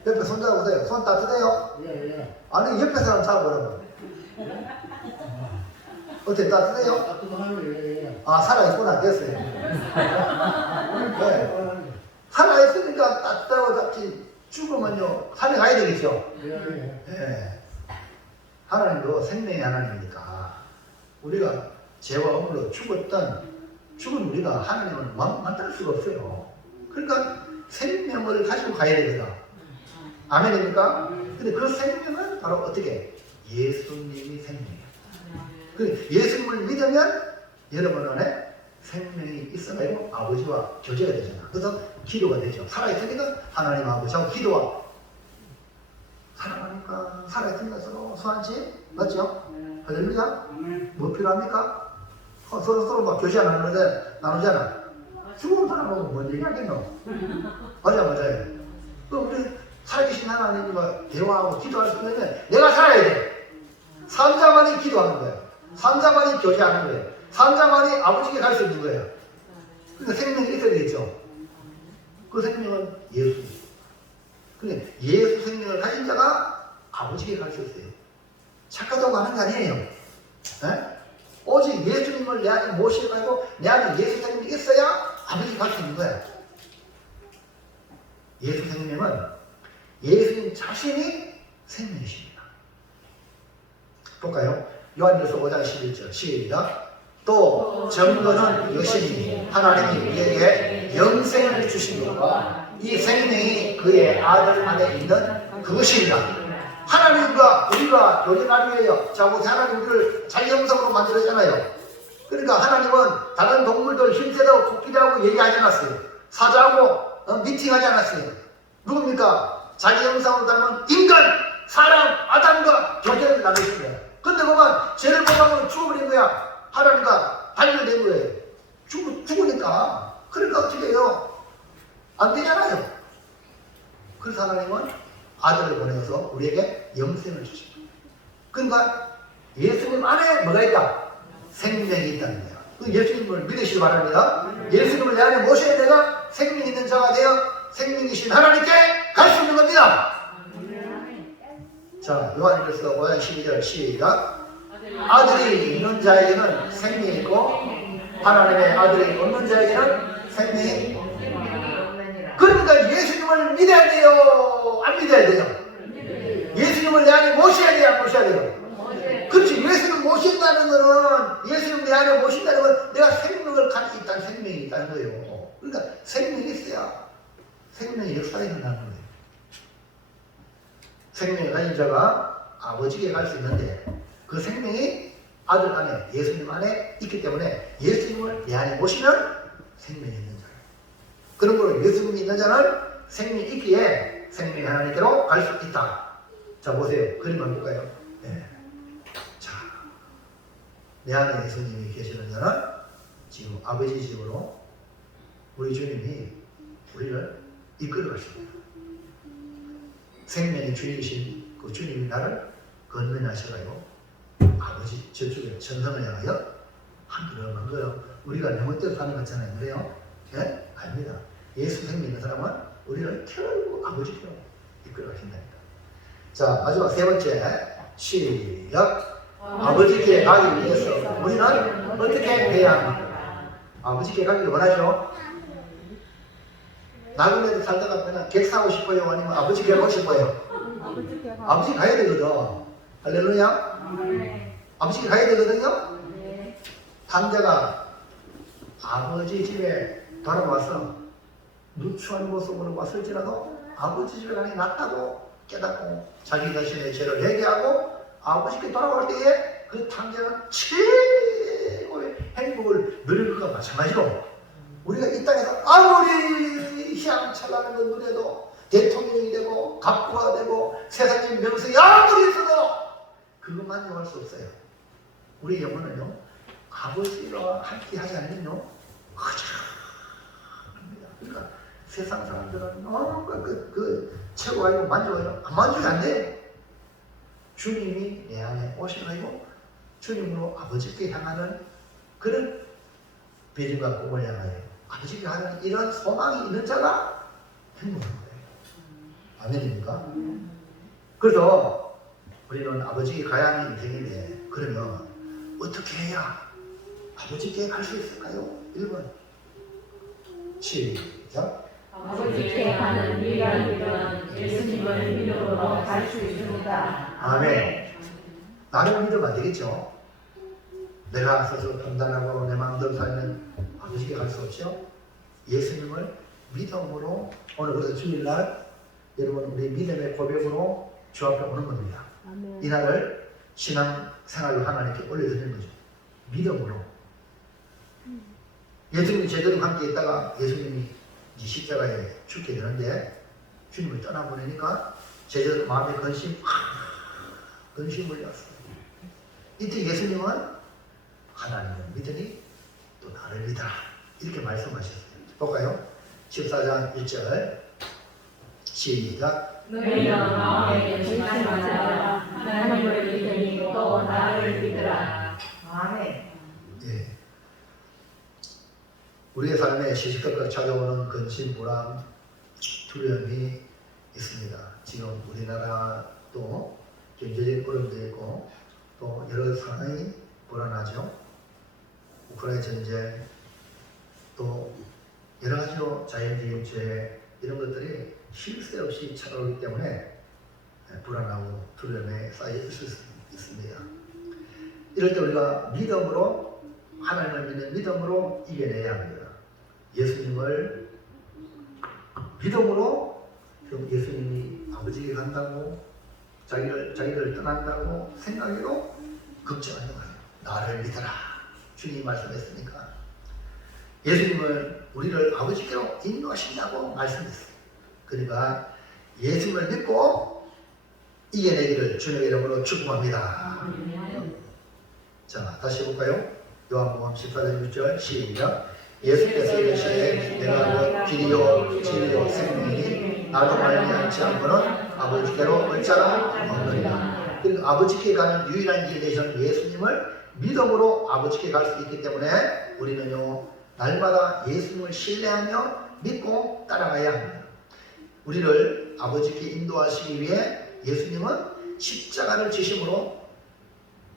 옆에 손 잡아보세요. 손 따뜻해요? 예. 아니 옆에 사람 잡아보라고. 어때? 따뜻해요? 따뜻하게. 예. 살아있구나. 됐어요. 네. 살아있으니까 따뜻하고 잡지 죽으면요 산에 가야 되겠죠. 예. 예. 하나님도 생명의 하나님이니까 우리가 죄와 허물로 죽은 우리가 하나님을 만날 수가 없어요. 그러니까 생명을 가지고 가야 되거든. 아멘입니까? 근데 그 생명은 바로 어떻게? 예수님이 생명이에요. 그 예수님을 믿으면 여러분 안에 생명이 있어가지고 아버지와 교제가 되잖아. 그래서 기도가 되죠. 살아있으니까 하나님 아버지하고 기도와 사랑하니까 살아있으니까 서로 소환지 맞죠? 할렐루야? 뭐 필요합니까? 서로 막 교제 안 하는데 나누잖아. 죽은 사람하고 뭔 얘기 하겠노? 맞아요. 그럼 우리 살아계신 하나님과 대화하고 기도할 수 있는데 내가 살아야 돼. 삼자만이 기도하는 거예요. 삼자만이 교제하는 거예요. 삼자만이 아버지께 갈 수 있는 거예요. 그러니까 생명이 있어야 되겠죠. 그 생명은 예수. 근데 예수 생명을 가진 자가 아버지께 갈 수 있어요. 착하다고 하는 거 아니에요. 에? 오직 예수님을 내 안에 모셔가지고 내 안에 예수 생명이 있어야 아버지께 갈 수 있는 거야. 예수 생명은 예수님 자신이 생명이십니다. 볼까요? 요한일서 5장 11절 시작. 또 증거는 이것이니 하나님이 우리에게 영생을 주신 것과 이 생명이 그의 아들 안에 있는 그것입니다. 하나님과 우리가 교제하기 위하여 자 보세요. 하나님 우리를 자기 형상으로 만들었잖아요. 그러니까 하나님은 다른 동물들 힘세다고 코끼리하고 얘기하지 않았어요. 사자하고 미팅하지 않았어요. 누굽니까? 자기 형상으로 닮은 인간, 사람, 아담과 교제를 나누신 거예요. 근데 보면 죄를 범하면 죽어버린 거야. 하나님과 단절된 거예요. 죽으니까. 그러니까 어떻게 해요? 안 되잖아요. 그래서 하나님은 아들을 보내서 우리에게 영생을 주십니다. 그러니까 예수님 안에 뭐가 있다? 생명이 있다는 거예요. 그 예수님을 믿으시기 바랍니다. 예수님을 내 안에 모셔야 내가 생명 있는 자가 되어 생명이신 하나님께 갈 수 있는 겁니다. 자, 요한일서 5장 12절 시작. 아들이 있는 자에게는 생명이 있고 하나님의 아들이 없는 자에게는 생명이 있고. 그러니까 예수님을 믿어야 돼요? 안 믿어야 돼요? 예수님을 내 안에 모셔야 돼요? 안 모셔야 돼요? 그렇지. 예수님을 모신다는 거는 예수님 내 안에 모신다는 건 내가 생명을 가지고 있다는 생명이 있다는 거예요. 그러니까 생명이 있어야 생명의 역사가 일어나는 거예요. 생명을 가진 자가 아버지께 갈 수 있는데 그 생명이 아들 안에 예수님 안에 있기 때문에 예수님을 내 안에 모시면 생명이 있는 자예요. 그런 걸로 예수님이 있는 자는 생명이 있기에 생명이 하나님께로 갈 수 있다. 자 보세요. 그림 한번 볼까요? 네. 자, 내 안에 예수님이 계시는 자는 지금 아버지 집으로 우리 주님이 우리를 이끌어 가십니다. 생명의 주인이신 그 주님이 나를 건면하셔가지고 아버지 저쪽에 천성을 향하여 한 걸음 한 걸음 우리가 내 멋대로 사는 거잖아요. 그래요? 예? 아닙니다. 예수 생명 있는 사람은 우리를 결국 아버지께로 이끌어 가신다니까. 자, 마지막 세 번째 시작. 아버지께 가기 위해서 우리는 어떻게 해야 합니까? 아버지께 가기를 원하죠? 나그네도 살다가 그냥 객 사고 싶어요? 아니면 아버지께 가고 싶어요? 아버지 가야 되거든. 할렐루야? 아버지께 가야 되거든요? 당자가 아버지 집에 돌아와서 누추한 모습으로 왔을지라도 아버지 집에 가는 게 낫다고 깨닫고 자기 자신의 죄를 회개하고 아버지께 돌아올 때에 그 당자는 최고의 행복을 누릴 것과 마찬가지로 우리가 이 땅에서 아무리 희망찬란한 건 눈에도 대통령이 되고 갑부가 되고 세상의 명성이 아무리 있어도 그거 만족할 수 없어요. 우리 영혼은요 아버지와 함께 하지 않으면요 허전합니다. 그러니까 세상 사람들은 그 최고 가지고 만족해요. 안 만족이 안 돼. 주님이 내 안에 오셔가지고 주님으로 아버지께 향하는 그런 배려가 꿈을 향하여 아버지께 하는 이런 소망이 있는 자가 행복한 거예요. 아멘입니까? 그래서 우리는 아버지께 가야 하는 인생인데 그러면 어떻게 해야 아버지께 갈 수 있을까요? 1번 시작. 아버지께 가는 유일한 길은 예수님을 믿음으로 갈 수 있습니다. 아멘. 나를 믿으면 안 되겠죠. 내가 스스로 판단하고 내 마음대로 살면 아버지께 갈 수 없죠. 예수님을 믿음으로 오늘 그래서 주일날 여러분 우리 믿음의 고백으로 주 앞에 오는 겁니다. 아멘. 이날을 신앙생활로 하나님께 올려드리는 거죠. 믿음으로. 예수님이 제대로 함께 있다가 예수님이 이 십자가에 죽게 되는데 주님을 떠나보내니까 제대로 마음의 근심이 몰렸어요. 이때 예수님은 하나님을 믿으니 또 나를 믿어라 이렇게 말씀하셨어요. 볼까요? 14장 1절 시작. 너희는 마음에 결심하자 하나님을 믿으니 또 나를 믿으라. 아멘. 예. 우리의 삶에 시시각각 찾아오는 근심, 불안, 두려움이 있습니다. 지금 우리나라 또 경제적인 어려움도 있고 또 여러 상황이 불안하죠. 우크라이나 전쟁 또 여러 가지로 자연재해 이런 것들이 쉴 새 없이 찾아오기 때문에 불안하고 두려움에 쌓여 있을 수 있습니다. 이럴 때 우리가 믿음으로 하나님을 믿는 믿음으로 이겨내야 합니다. 예수님을 믿음으로 예수님이 아버지에게 간다고 자기를 떠난다고 생각해도 걱정하지 마세요. 나를 믿어라. 주님이 말씀했으니까. 예수님을 우리를 아버지께로 인도하신다고 말씀했어요. 그러니까 예수님을 믿고 이겨내기를 주님의 이름으로 축복합니다. 자, 다시 해볼까요? 요한복음 14장 6절 시작. 예수께서 이르시되 내가 길이요 진리요 생명이니 나로 말미암지 않고는 아버지께로 올 자가 없느니라. 그러니까 아버지께 가는 유일한 길 되신 예수님을 믿음으로 아버지께 갈 수 있기 때문에 우리는요 날마다 예수님을 신뢰하며 믿고 따라가야 합니다. 우리를 아버지께 인도하시기 위해 예수님은 십자가를 지심으로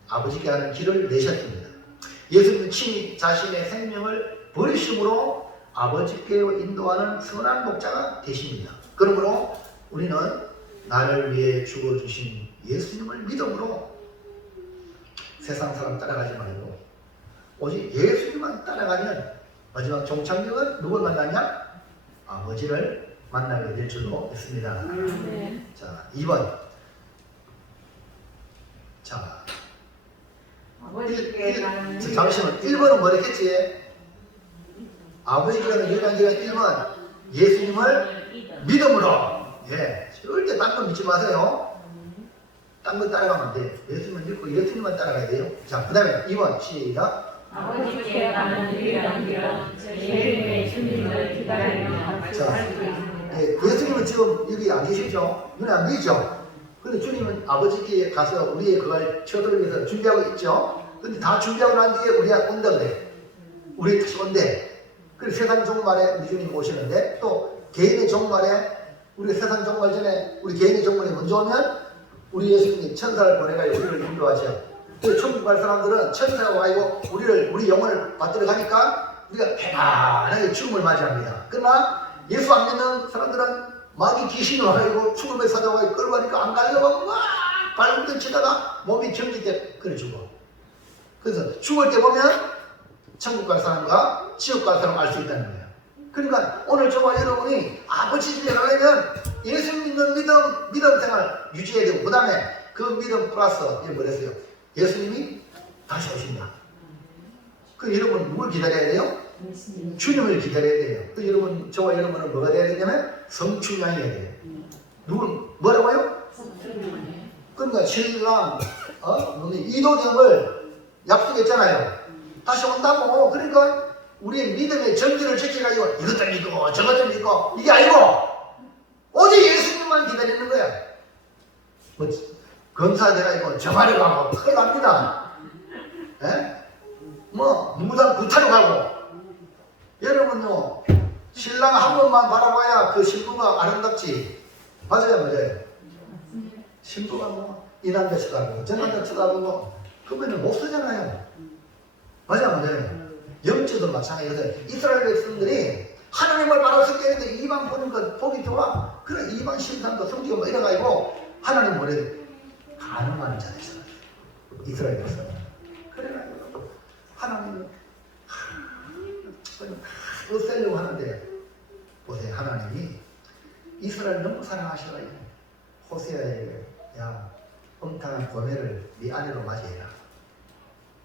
아버지께 가는 길을 내셨습니다. 예수님은 친히 자신의 생명을 버리심으로 아버지께로 인도하는 선한 목자가 되십니다. 그러므로 우리는 나를 위해 죽어주신 예수님을 믿음으로 세상 사람 따라가지 말고 오직 예수님만 따라가면 마지막 종착역은 누굴 만나냐? 아버지를 만나게 될 줄로 믿습니다. 네. 자, 2번. 자, 아버지께 가는 잠시만. 1번은 뭐랬겠지? 아버지께 가는 유일한 길은 1번. 예수님을 믿음으로. 예. 절대 딴 건 믿지 마세요. 딴 건 따라가면 안 돼요. 예수님을 믿고 예수님만 따라가야 돼요. 자, 그 다음에 2번. 시작. 아버지께 가는 유일한 길은 예수님의 주님을 기다리며 갈수 있습니다. 예, 예수님은 지금 여기 안 계시죠? 눈에 안 보이죠? 근데 주님은 아버지께 가서 우리의 그걸 처들기 위해서 준비하고 있죠? 근데 다 준비하고 난 뒤에 우리가 온다 그래. 우리 다시 온대. 그래서 세상 종말에 우리 주님 오시는데 또 개인의 종말에 우리 세상 종말 전에 우리 개인의 종말이 먼저 오면 우리 예수님이 천사를 보내가지고 우리를 인도하죠. 그 천국 갈 사람들은 천사가 와가지고 우리 영혼을 받들어 가니까 우리가 편안하게 죽음을 맞이합니다. 그러나 예수 안 믿는 사람들은 마귀 귀신이 와가지고 죽음의 사자와 끌고 가니까 안 가려고 막 발꿈질 치다가 몸이 경직돼 그래 죽어. 그래서 죽을 때 보면 천국 갈 사람과 지옥 갈 사람 알 수 있다는 거예요. 그러니까 오늘 저와 여러분이 아버지 집에 가려면 예수 믿는 믿음 생활 유지해야 되고 그 다음에 그 믿음 플러스 이게 뭐랬어요? 예수님이 다시 오신다. 그 여러분 누굴 기다려야 돼요? 주님을 기다려야 돼요. 그 여러분 저와 여러분은 뭐가 돼야 되냐면 성춘향이어야 돼요. 누굴 뭐라고요? 그러니까 신랑 이도정을 약속했잖아요. 다시 온다고. 그러니까 우리의 믿음의 정기를 지켜가지고 이것도 믿고 저것도 믿고 이게 아니고 오직 예수님만 기다리는 거야. 뭐 검사돼가지고 정하려 가고 큰일 납니다. 예? 뭐 무당 구타로 가고 여러분요 신랑 한 번만 바라봐야 그 신부가 아름답지. 맞아요 맞아요. 신부가 뭐 이 남자 쳐다보고 저 남자 쳐다보고 그러면 못 쓰잖아요. 맞아요 맞아요. 영적도 마찬가지예요. 이스라엘 백성들이 하나님을 바로 섬기는데 이방 보는 것 보기 좋아. 그래 이방 신상도 섬기고 뭐 이래가지고 하나님 뭐래 가늠하는 자들이잖아요. 이스라엘에서. 그래가지고 하나님은 없애려고 하는데 보세요. 하나님이 이스라엘 너무 사랑하셔가지고 호세아에게 야 음탕한 고매를 네 아내로 맞이해라.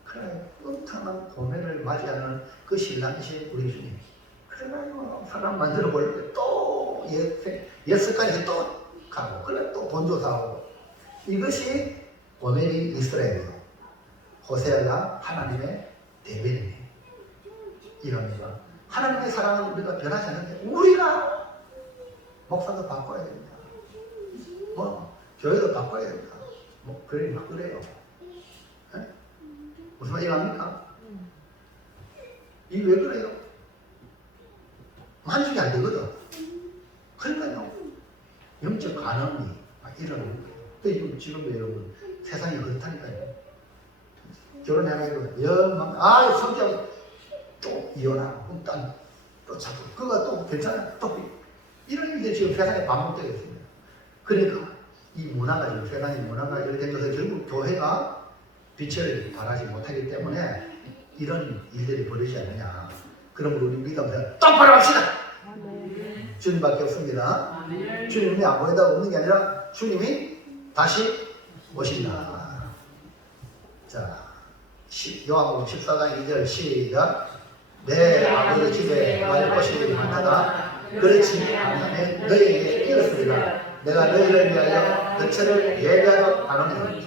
그래 음탕한 고매를 맞이하는 그 신랑이신 우리 주님. 그래가지고 사람 만들어 보려고 또 옛습관에서 또 가고 그래 또 본조사하고 이것이 고멜이 이스라엘이에요. 호세아가 하나님의 대변이에요. 이럽니다. 하나님의 사랑은 우리가 변하지 않는데 우리가 목사도 바꿔야 됩니다. 뭐 교회도 바꿔야 됩니다. 뭐 그래 막 그래요. 에? 무슨 말이 합니까? 이 왜 그래요? 만족이 안 되거든. 그러니까요. 영적 간음이 막 일어나는 거예요. 지금도 여러분 세상이 그렇다니까요. 결혼해가지고 성격 또 이혼하고 또 자꾸 그거 또 괜찮아 또 이런 일들이 지금 세상에 반복되고 있습니다. 그러니까 이 문화가 지금 세상의 문화가 이렇게 된 것은 결국 교회가 빛을 발하지 못하기 때문에 이런 일들이 벌어지지 않느냐. 그러므로 우리 믿음을 똑바로 합시다. 주님밖에 없습니다. 주님이 안 보인다고 없는 게 아니라 주님이 다시 오신다. 자, 요한복음 14장 2절 시작. 내 아버지 집에 갈 곳이 많다. 그렇지 않으면 너희에게 이르으리라. 내가 너희를 위하여 거처를 예비하러 가노니.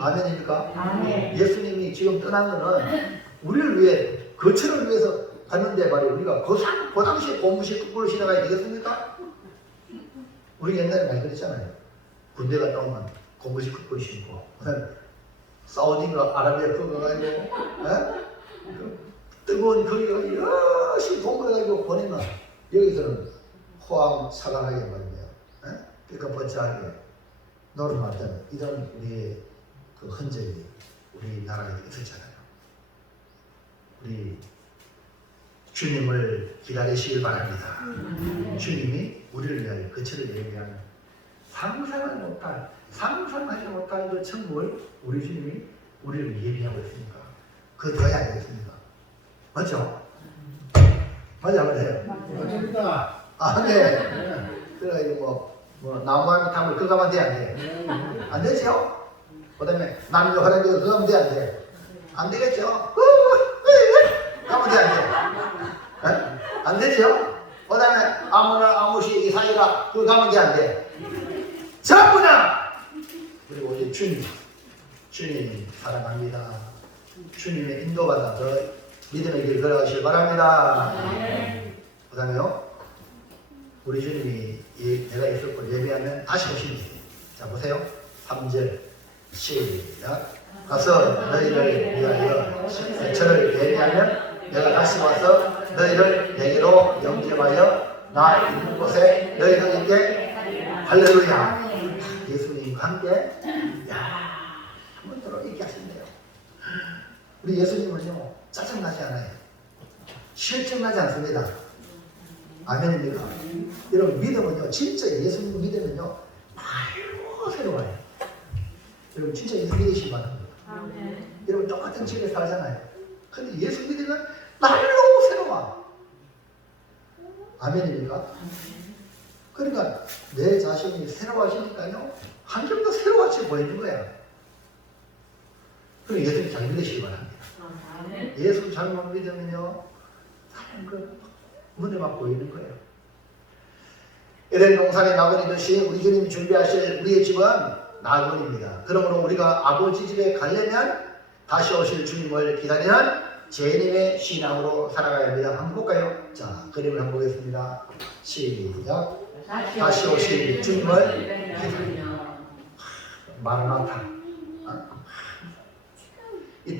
아멘입니까? 아멘. 예수님이 지금 떠난 거는 우리를 위해 거처를 위해서 갔는데 말이에요. 우리가 그 당시에 고무신 거꾸로 신어가야 되겠습니까? 우리 옛날에 많이 그랬잖아요. 군대 갔다 오면 고무신 거꾸로 신고 사우디인가 아라비아 그거 가가지고 뜨거운 거기가 열심히 동물해가지고 보내면 여기서는 호황 사강하게 말이에요. 그러니까 번쩍하게 노름하던 이런 우리의 그 흔적이 우리나라에 있었잖아요. 우리 주님을 기다리시길 바랍니다. 주님이 우리를 위하여 거처를 예비하는 상상하지 못할 그 천국을 우리 주님이 우리를 예비하고 있으니까 그거 더 해야 되겠습니까? 맞죠? 맞아, 맞아요. 맞습니다. 아, 네. 그래가지고 나무함이 탐을 그거 가면 돼, 안 돼? 안 되죠? 그 다음에 남녀 화장대 그거 가면 돼, 안 돼? 안 되겠죠? 가면 돼, 안 돼? 안 되죠? 그 다음에 아무나 아무시 이 사이가 그거 가면 돼, 안 돼? 전부 다! 그리고 우리 주님 사랑합니다. 주님의 인도받아 더 믿음의 길 걸어가시길 바랍니다. 그 다음에요, 우리 주님이 내가 있을 걸 예배하면 다시 오십니다. 자, 보세요. 3절 시작. 가서 너희를 위하여 저를 예배하면 내가 다시 와서 너희를 내게로 영접하여 나 있는 곳에 너희도 있게 할렐루야. 예수님과 함께 한번 더러 있게 하신대요. 우리 예수님은요 짜증나지 않아요. 실증나지 않습니다. 아멘입니까? 여러분 믿음은요 진짜 예수님 믿으면요 말로 새로워요. 여러분 진짜 예수 믿으시기 바랍니다. 여러분 똑같은 집에 살잖아요. 근데 예수 믿으면 말로 새로워. 아멘입니까? 그러니까 내 자신이 새로워지니까요 한결 더 새로워져 보이는 거야. 그리고 예수님 잘 믿으시기 바랍니다. 예수 잘못 믿으면요 다른 그 은혜 받고 있는 거예요. 에덴 동산의 나그네듯이 우리 주님이 준비하실 우리의 집은 나그네입니다. 그러므로 우리가 아버지 집에 가려면 다시 오실 주님을 기다리는 제님의 신앙으로 살아가야 합니다. 한번 볼까요? 자, 그림을 한번 보겠습니다. 시작. 다시 오실 주님을 기다리는 마라나타. 이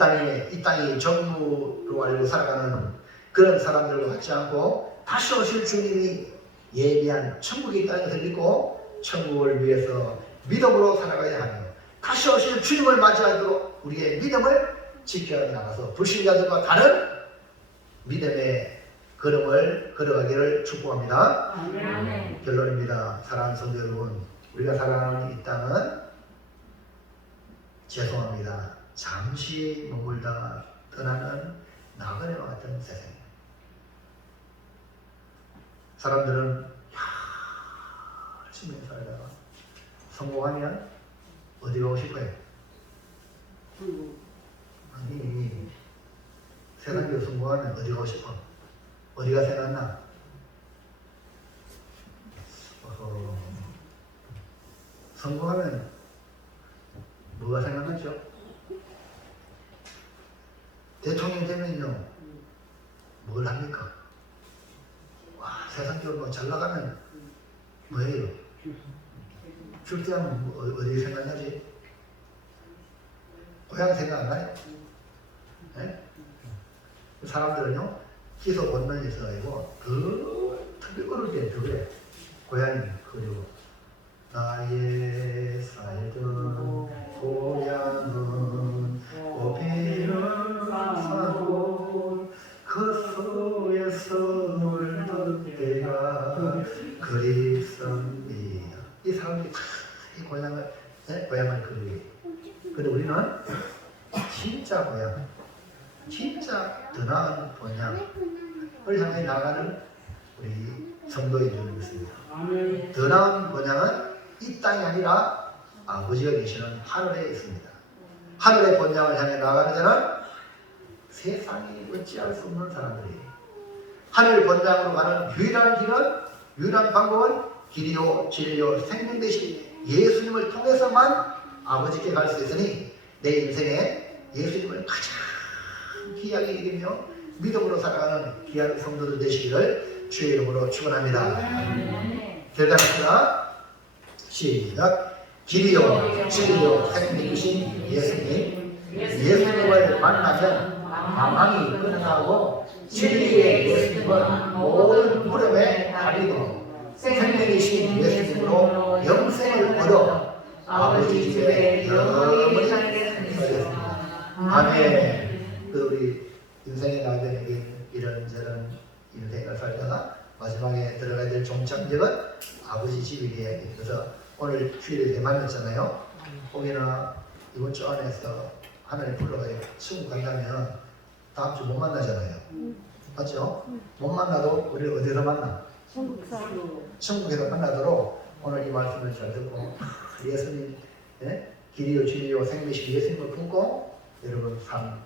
땅이 정무로 알고 살아가는 그런 사람들과 같지 않고 다시 오실 주님이 예비한 천국이 있다는 것을 믿고 천국을 위해서 믿음으로 살아가야 하며 다시 오실 주님을 맞이하도록 우리의 믿음을 지켜 나가서 불신자들과 다른 믿음의 걸음을 걸어가기를 축복합니다. 아멘. 결론입니다. 사랑하는 성도 여러분, 우리가 살아가는 이 땅은 죄송합니다. 잠시 머물다 떠나는 나그네와 같은 세상입니다. 사람들은 열심히 살다가 성공하면 어디 가고 싶어요? 아니, 세상에서 성공하면 어디 가고 싶어? 어디가 생각나? 성공하면 뭐가 생각나죠? 대통령 되면요, 뭘 합니까? 와, 세상적으로 잘 나가면 뭐예요? 출세하면 어디 생각나지? 고향 생각 안 나요? 네? 사람들은요, 기소 본능이 있어가지고 더 특별히 어릴 때 더 그래. 고향이 그리고 나의 살던 고향은 꽃피는 산골 그 속에서 물들 때가 그립습니다. 이 사람들이 이 고향을 그리워요. 근데 우리는 진짜 고향, 진짜 더 나은 본향을 향해 나가는 우리 성도인 줄 믿습니다. 더 나은 본향은 이 땅이 아니라 아버지가 계시는 하늘에 있습니다. 하늘의 본향을 향해 나가는 자는 세상이 어찌할 수 없는 사람들이에요. 하늘 본향으로 가는 유일한 길은, 유일한 방법은 길이요 진리요 생명 되신 예수님을 통해서만 아버지께 갈 수 있으니 내 인생에 예수님을 가장 귀하게 여기며 믿음으로 살아가는 귀한 성도들 되시기를 주의 이름으로 축원합니다. 결단합니다. 시작. 길이요 진리요 생명이신 예수님, 예수님을 만나면 방황이 끝나고 진리의 예수님은 모든 무릎에 가리고 생명이신 예수님으로 영생을 얻어 아버지 집에 영원히 살겠습니다. 아멘. 그 우리 인생의 나중에 이런저런 인생을 살다가 마지막에 들어가야 될 종착역은 아버지 집이 되어야 돼요. 그래서 오늘 주일에 만났잖아요. 혹여나 이번 주 안에서 하나님 불러가지고 천국 간다면 다음 주 못 만나잖아요. 맞죠? 못 만나도 우리 어디서 만나? 천국에서 만나도록 오늘 이 말씀을 잘 듣고 예수님, 길이요 진리요 생명이신 예수님을 품고 여러분 삶,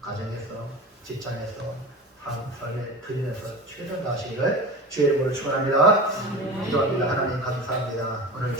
가정에서, 직장에서, 삶의 터전에서 최선 다하시기를 주의 이름으로 축원합니다. 기도합니다. 하나님 감사합니다. 오늘